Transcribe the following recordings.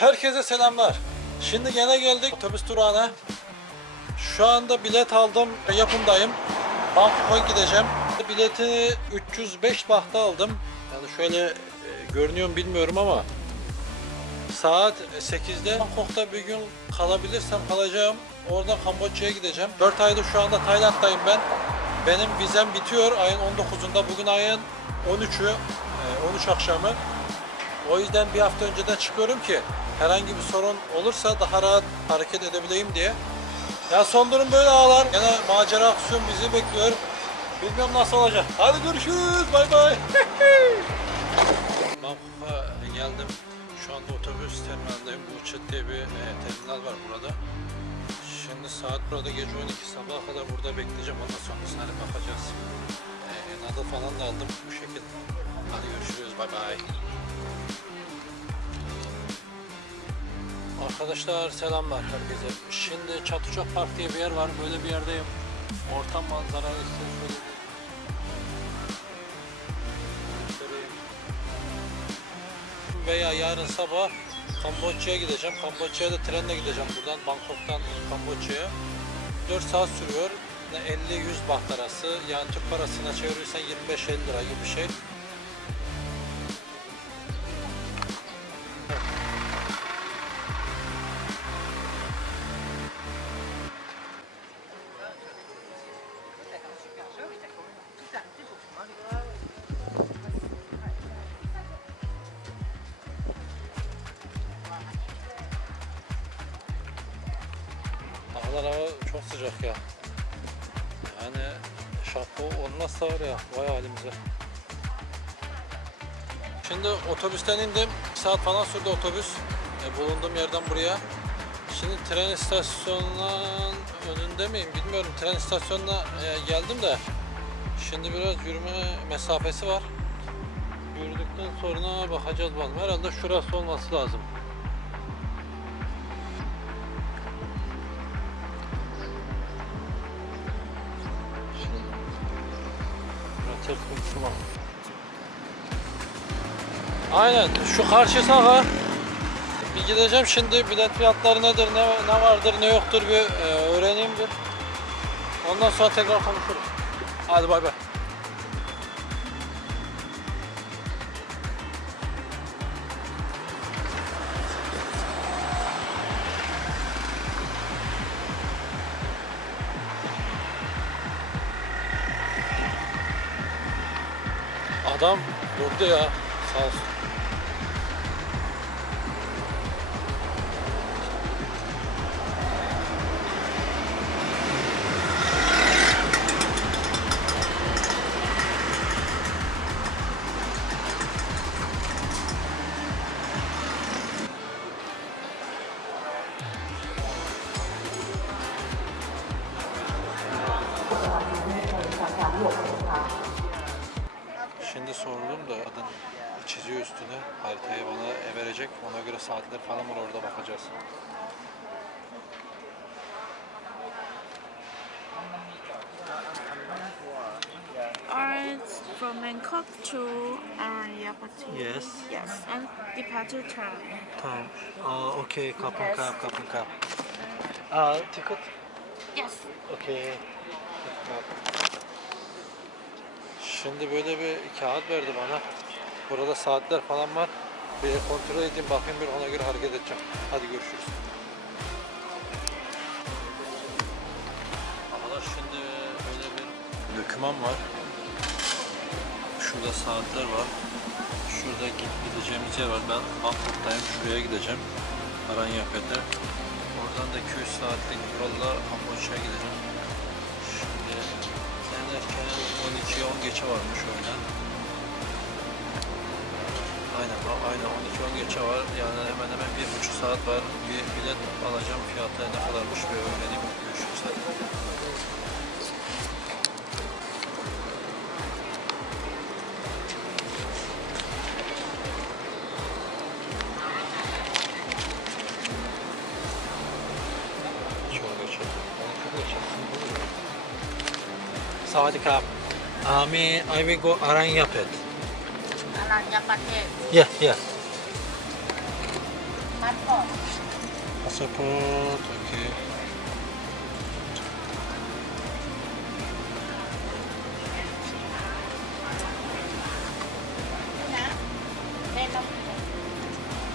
herkese selamlar. Şimdi gene geldik otobüs durağına. Şu anda bilet aldım, yapımdayım. Bangkok'a gideceğim. Biletini 305 bahta aldım. Yani şöyle e, görünüyor mu bilmiyorum ama saat 8'de Bangkok'ta bir gün kalabilirsem kalacağım. Oradan Kamboçya'ya gideceğim. 4 aydır şu anda Tayland'dayım ben. Benim vizem bitiyor ayın 19'unda. Bugün ayın 13'ü, e, 13 akşamı. O yüzden bir hafta önceden çıkıyorum ki herhangi bir sorun olursa daha rahat hareket edebileyim diye. Ya son durum böyle ağlar. Yine macera aksiyon bizi bekliyor. Bilmiyorum nasıl olacak. Hadi görüşürüz. Bay bay. Bangkok'a geldim. Şu anda otobüs terminalindeyim. Buçet diye bir e, terminal var burada. Şimdi saat burada gece 12 sabaha kadar burada bekleyeceğim. Ondan sonrasına hadi bakacağız. E, nadıl falan da aldım bu şekilde. Hadi görüşürüz. Bay bay. Arkadaşlar selamlar herkese. Şimdi Çatıçok Park diye bir yer var. Böyle bir yerdeyim. Ortam manzara işte şöyle. Veya yarın sabah Kamboçya'ya gideceğim. Kamboçya'ya da trenle gideceğim buradan. Bangkok'tan Kamboçya'ya. 4 saat sürüyor. 50-100 baht arası. Yani Türk parasına çevirirsen 25-50 lira gibi bir şey. Sıcak ya. Yani şapka olmazsa var ya vay halimize. Şimdi otobüsten indim. Bir saat falan sürdü otobüs. E, bulunduğum yerden buraya. Şimdi tren istasyonunun önünde miyim bilmiyorum. Tren istasyonuna e, geldim de. Şimdi biraz yürüme mesafesi var. Yürüdükten sonra bakacağız bakalım. Herhalde şurası olması lazım. Aynen şu karşı saha bir gideceğim şimdi bilet fiyatları nedir ne, ne vardır ne yoktur bir e, öğreneyim bir. Ondan sonra tekrar konuşuruz. Hadi bay bay. Adam durdu ya sağ olsun. Haritayı bana verecek. Ona göre saatler falan var orada bakacağız. Alright, from Bangkok to Ayapati. Yes. Yes, and departure time. Tamam. Aa, okey. Kapın kap, kapın kap. Aa, ticket. Yes. Okey. Şimdi böyle bir kağıt verdi bana. Burada saatler falan var. Bir kontrol edeyim bakayım bir ona göre hareket edeceğim. Hadi görüşürüz. Arkadaşlar şimdi böyle bir döküman var. Şurada saatler var. Şurada gideceğimiz yer var. Ben Bangkok'tayım. Şuraya gideceğim. Aranyapet'e. Oradan da 200 saatlik yolla Kamboçya'ya gideceğim. Şimdi en erken 12'ye 10 geçe varmış öyle. Aynen, aynen 12 10 geçe var. Yani hemen hemen bir buçuk saat var. Bir bilet alacağım. Fiyatı ne kadarmış bir öğreneyim. Görüşürüz hadi. Şöyle geçelim. 12 geçelim. Sawadee krap. Uh, me, I will go Aranyapet. Aranyapate. Yeah, yeah. Passport. Passport, okay.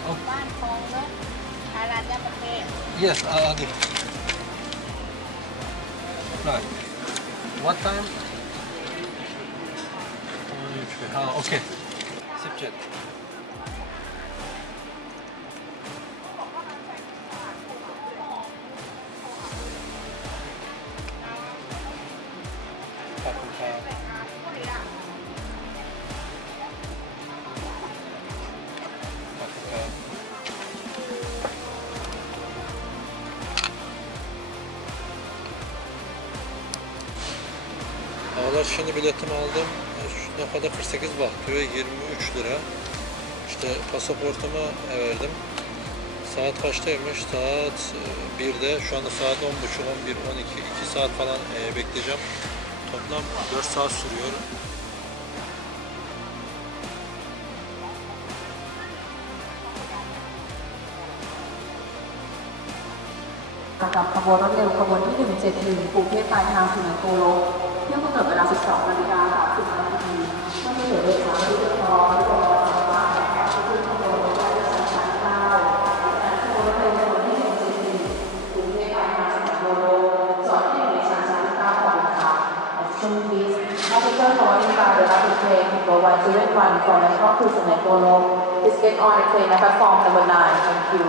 Oh. Yes, I'll give. Right. What time? Oh, okay. 17. şimdi biletimi aldım. Şu ne kadar 48 baht diyor 23 lira. İşte pasaportumu verdim. Saat kaçtaymış? Saat e, 1'de. Şu anda saat 10.30, 11, 12, 2 saat falan e, bekleyeceğim. Toplam 4 saat sürüyor. กับขบวนรถเร็วขบวนที่ 171กรุงเทพปลายทางสุไหงโกลก เที่ยวกเกิดเวลา 12 นาฬิกา30นาทีเมื่อเกิดเวลางที่จะพอแล้วก็ชมพีสนักพิเศษของนิตาเดลับเพลงของวันจีเรนวันขอนนั้นก็คือสมัยโกโล is get on the train นะคะฟอร์ม number nine thank you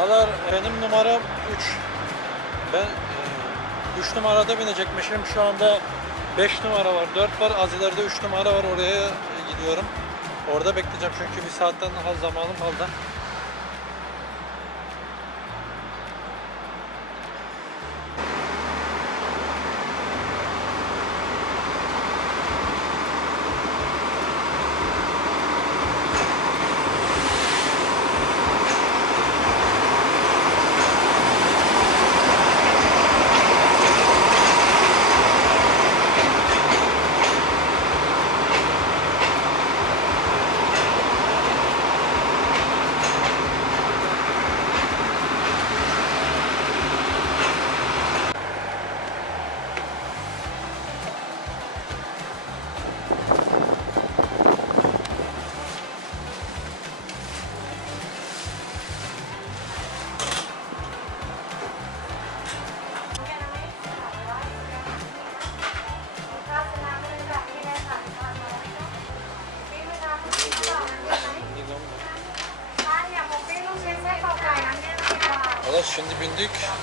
Ağlar benim numaram 3. Ben 3 numarada binecekmişim. Şu anda 5 numara var. 4 var. Az ileride 3 numara var. Oraya e, gidiyorum. Orada bekleyeceğim çünkü bir saatten az zamanım kaldı.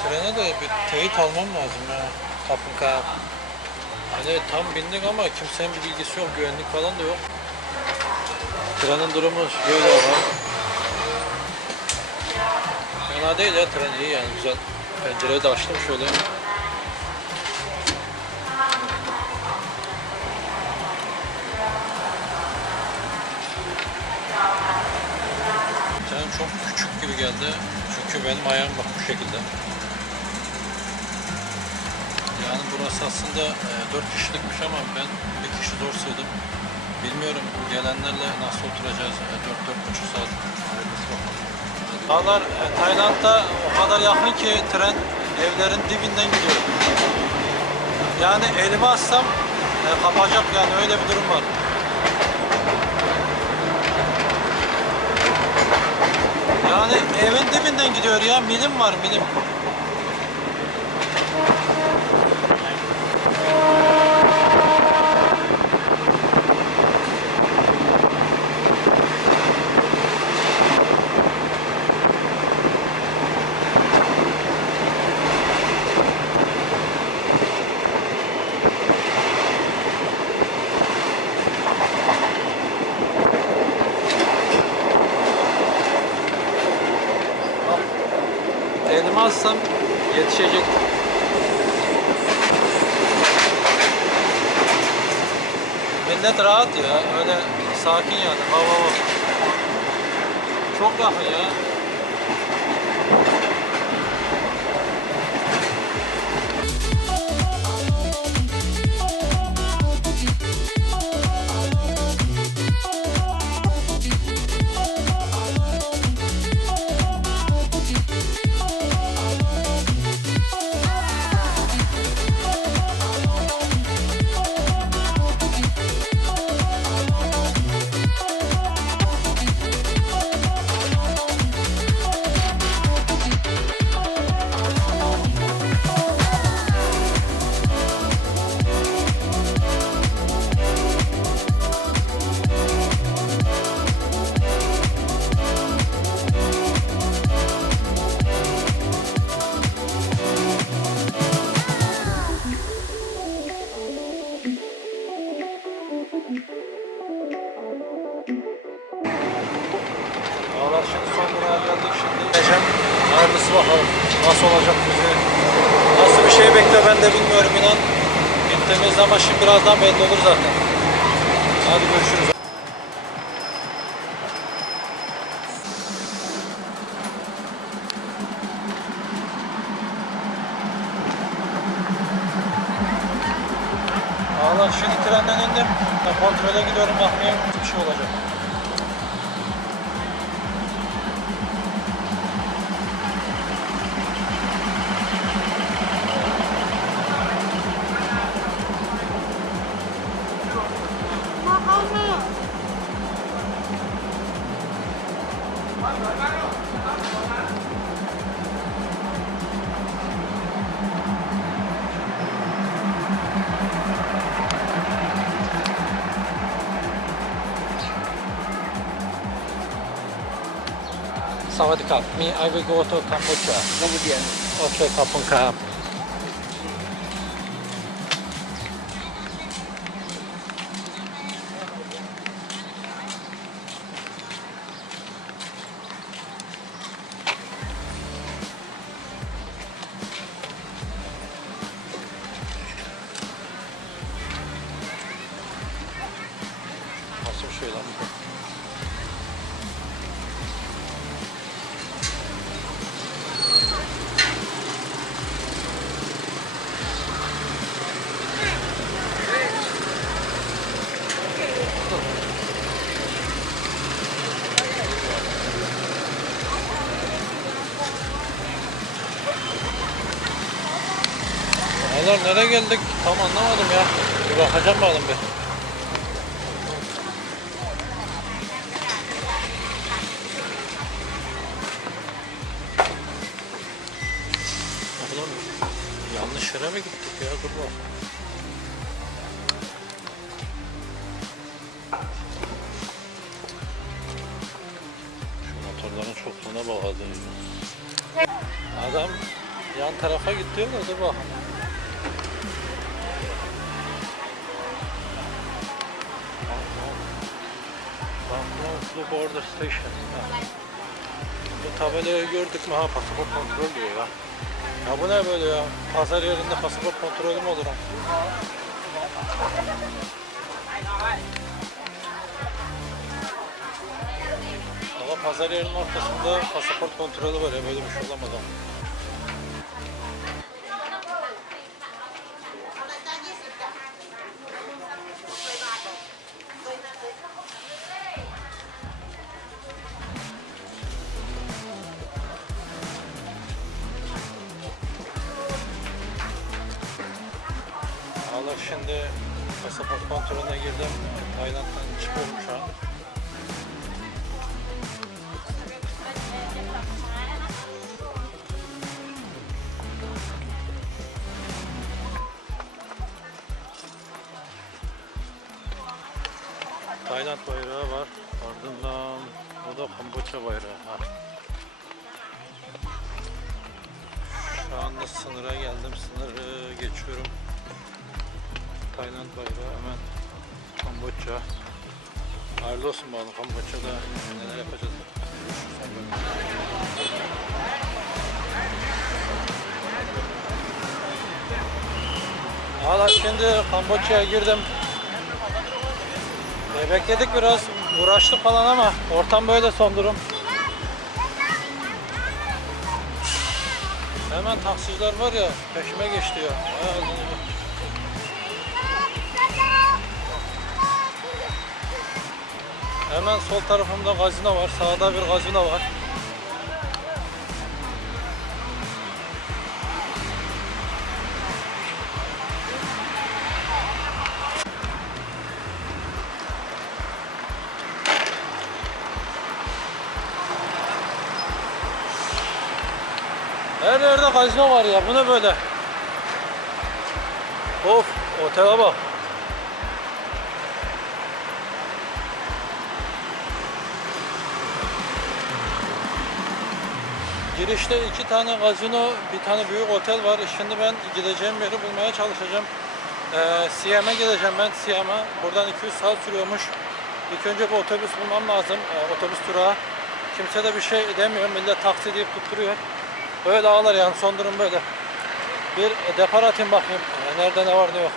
Trene de bir teyit almam lazım ya. Kapınka. Hani tam bindik ama kimsenin bir bilgisi yok. Güvenlik falan da yok. Trenin durumu böyle ama. Fena değil ya tren iyi yani güzel. Pencereyi de açtım şöyle. Tren çok küçük gibi geldi. Çünkü benim ayağım bak bu şekilde. Yani burası aslında e, 4 kişilikmiş ama ben bir kişi zor sığdım. Bilmiyorum gelenlerle nasıl oturacağız. E, 4-4,5 saat. Dağlar e, Tayland'da o kadar yakın ki tren evlerin dibinden gidiyor. Yani elimi assam e, kapacak yani öyle bir durum var. Yani evin dibinden gidiyor ya milim var milim. Yetişecek. Millet rahat ya. Öyle sakin yani. Hava hava. Çok yakın ya. Ben de bilmiyorum inan. Gittiğimiz zaman şimdi birazdan belli olur zaten. Hadi görüşürüz. Valla şimdi trenden indim. Kontrole gidiyorum bakmaya bir şey olacak. Sawadee Me, I will go to Cambodia. Cambodia. Okay, Valla nereye geldik tam anlamadım ya. Bir bakacağım bakalım bir. Oğlum yanlış yere mi gittik ya dur bak. Şu motorların çokluğuna bak hadi. Adam yan tarafa gitti da dur Border Station. Ha. Bu tabelayı gördük mü ha pasaport kontrol diyor ya. Ya bu ne böyle ya? Pazar yerinde pasaport kontrolü mü olur ha? Ama pazar yerinin ortasında pasaport kontrolü var ya böyle bir şey olamaz ama. Pasaport kontrolüne girdim. Tayland'dan çıkıyorum şu an. Tayland bayrağı var. Ardından o da Kamboçya bayrağı. Ha. Şu anda sınıra geldim. Sınırı geçiyorum. Tayland bayrağı hemen Kamboçya. Hayırlı olsun bakalım Kamboçya'da neler yapacağız. Valla şimdi Kamboçya'ya girdim. E, bekledik biraz, uğraştık falan ama ortam böyle son durum. hemen taksiciler var ya peşime geçti ya. Vay Hemen sol tarafımda gazino var. Sağda bir gazino var. Her yerde gazino var ya. Bu ne böyle? Of, otele bak. Girişte iki tane gazino, bir tane büyük otel var. Şimdi ben gideceğim yeri bulmaya çalışacağım. Ee, Siam'a gideceğim ben Siam'a. Buradan 200 saat sürüyormuş. İlk önce bir otobüs bulmam lazım. Ee, otobüs durağı. Kimse de bir şey demiyor. Millet taksi deyip tutturuyor. Böyle ağlar yani son durum böyle. Bir depar atayım bakayım. Nerede ne var ne yok.